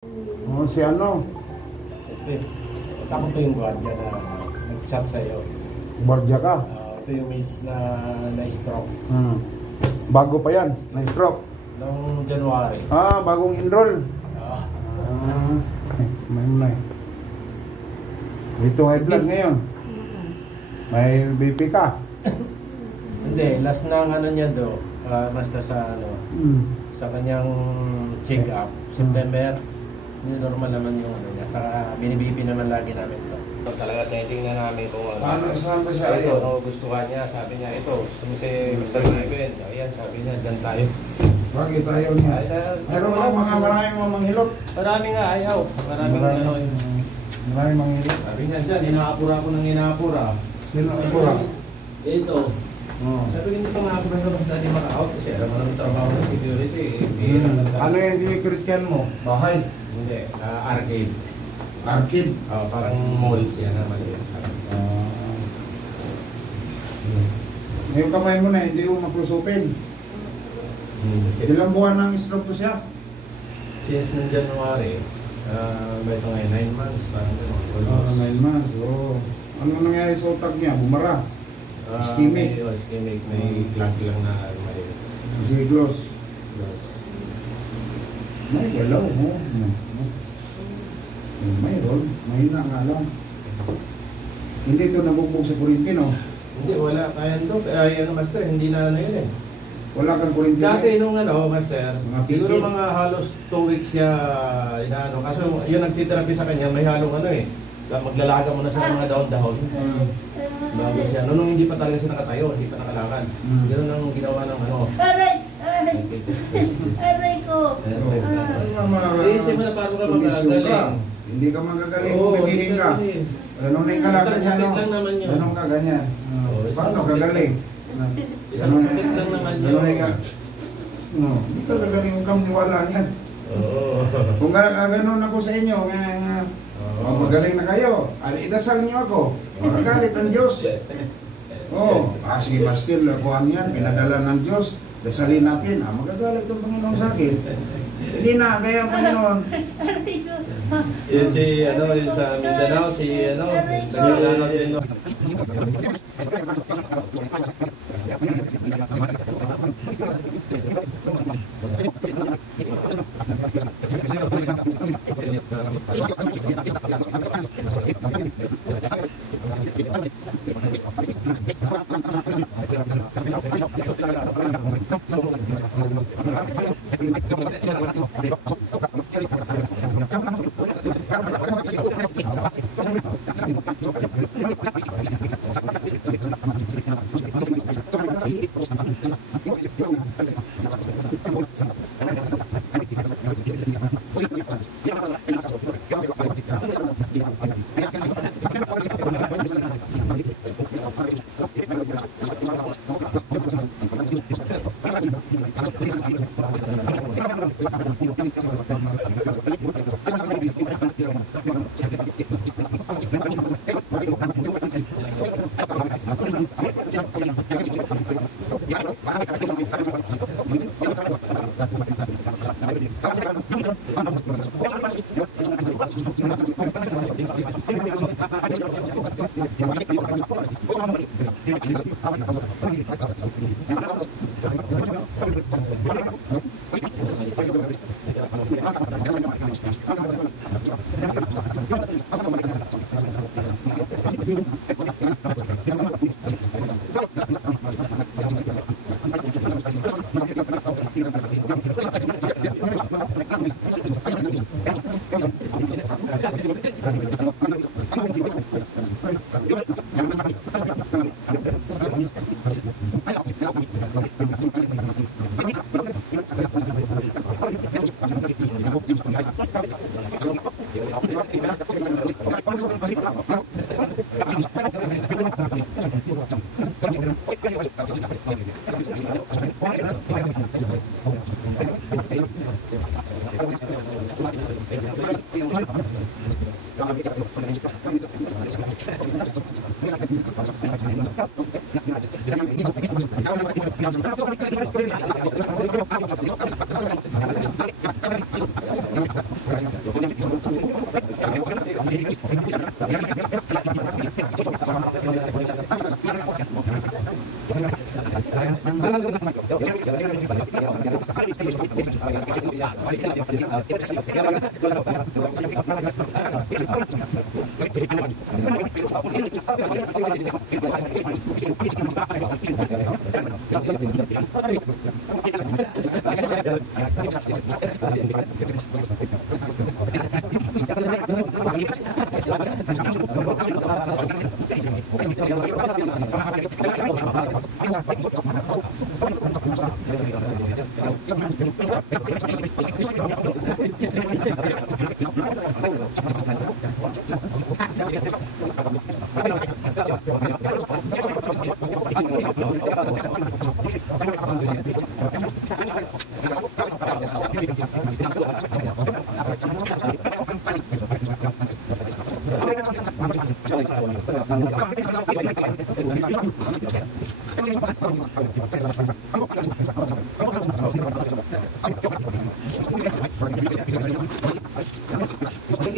Oh, si ano? Okay. Ako to yung guardia na nag-chat sa'yo. Gwardiya ka? Ito yung misis na na-stroke. Bago pa yan, na-stroke. Noong January. Bagong enroll. May mo na eh. Ito high blood ngayon. May BP ka. Hindi, last na ang ano niya do, basta sa ano, sa kanyang check-up, September. Hindi normal naman yung ano niya. Saka binibipi naman lagi namin ito. Talaga tinitingnan namin kung ano. Saan ba siya? Ito, nagugustuhan niya. Sabi niya, ito, gusto mo si Mr. Ruben. Ayan, sabi niya, dyan tayo. Bakit ayaw niya? Meron mga maraming mamanghilot. Marami nga ayaw. Maraming ano. Maraming manghilot. Sabi niya siya, inaapura ko ng inaapura. Sino ang pura? Ito. Sabi ko, hindi ko maapura sa basta di maka-out kasi alam mo naman trabaho ng security. Ano yung dinikrityan mo? Bahay? Hindi, arcade. Arcade? Parang malls yan naman yun. Yung kamay mo na, hindi mo maklusupin. Ilang buwan ng stroke to siya? Since noong January, ba ito ngayon, 9 months, parang gano'n. 9 months, Ano nangyari sa utak niya? Bumara? Ischemic? Ischemic, may klase lang na may Siglos? May galaw mo. Mayroon, mahina nga lang. Hindi ito nabugbog sa kurinti, no? Hindi, wala. Kaya ito, ay ano master, hindi na ano yun eh. Wala kang kurinti. Dati nung ano, master, siguro pigil. mga halos 2 weeks siya inaano. Kaso yun nagtiterapi sa kanya, may halong ano eh. Maglalaga muna sa mga dahon-dahon. Bago siya, nung hindi pa talaga siya nakatayo, hindi pa nakalakad. Ganoon ang ginawa ng ano. Aray! Aray! Aray ko! Iisip mo na paano ka magagaling. Hindi ka magagaling kung bibihin ka. Ganun ka lang. Isang sakit lang naman yun. Ganun ka, ganyan. Paano gagaling? Isang sakit lang naman yun. Ganun ka. Hindi ka gagaling kung kamniwala niyan. Kung ganun ako sa inyo, magaling na kayo. Idasal niyo ako. Magagalit ang Diyos. Sige, Bastil, kuhan yan. Pinadala ng Diyos. Dasalin natin. Magagalit ang Panginoon sa akin. Hindi na, kaya Panginoon. Aray ko! Yun si, ano, yun sa Mindanao, si, ano, Mindanao din, no?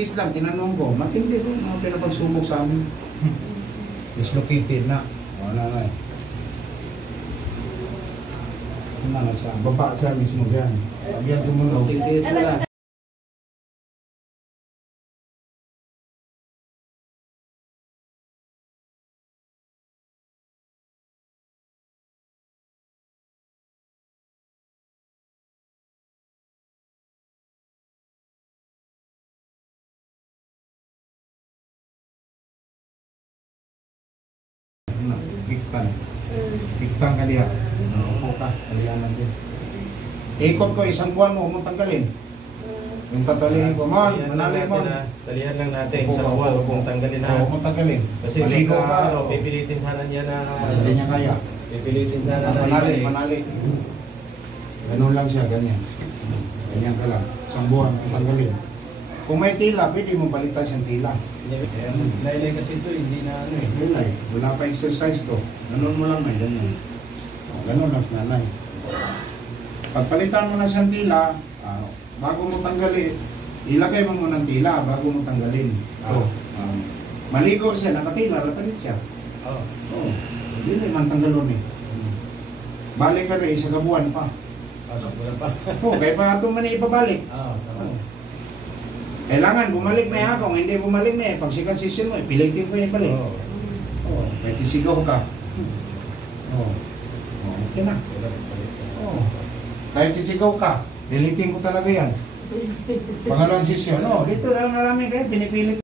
Islam, tinanong ko, matindi rin mga pinapagsubok sa amin. Dislocated na. Wala na eh. Ano na siya? Baba siya mismo yan. Pag yan tumunog. Tingis mo lang. Bigtan. Bigtan ka diya. Upo ka. Kalianan din. Ikot ko, isang buwan mo, mong tanggalin. Yung tatalihin ko, man, manalay mo. Talihan lang natin sa buwan, huwag mong tanggalin na. Oo, mong tanggalin. Kasi maligo ka. Pipilitin sana niya na. Hindi niya kaya. Pipilitin sana na. Manali, manali. Ganun lang siya, ganyan. Ganyan ka lang. Isang buwan, tanggalin. Kung may tila, pwede mo balitan siyang tila. Laylay kasi ito, hindi na ano eh. Wala eh. Wala pa exercise to. Ganun mo lang na, ganyan. Ganun lang sa nanay. Pagpalitan mo na siyang tila, bago mo tanggalin, ilagay mo muna ng tila bago mo tanggalin. Maligo siya, nakatila, natalit siya. Oo. Hindi naman tanggalon eh. Balik ka rin, isa kabuan pa. Wala pa. Oo, kaya pa ito man ipabalik. Kailangan bumalik na yan. Kung hindi bumalik na eh, pag sikansisin mo, pilitin ko yung balik. Oo. Kahit sisigaw ka. Oo. Okay na. Oo. Kahit sisigaw ka, pilitin ko talaga yan. Pangalawang sisyon, dito lang namin kayo, pinipilit.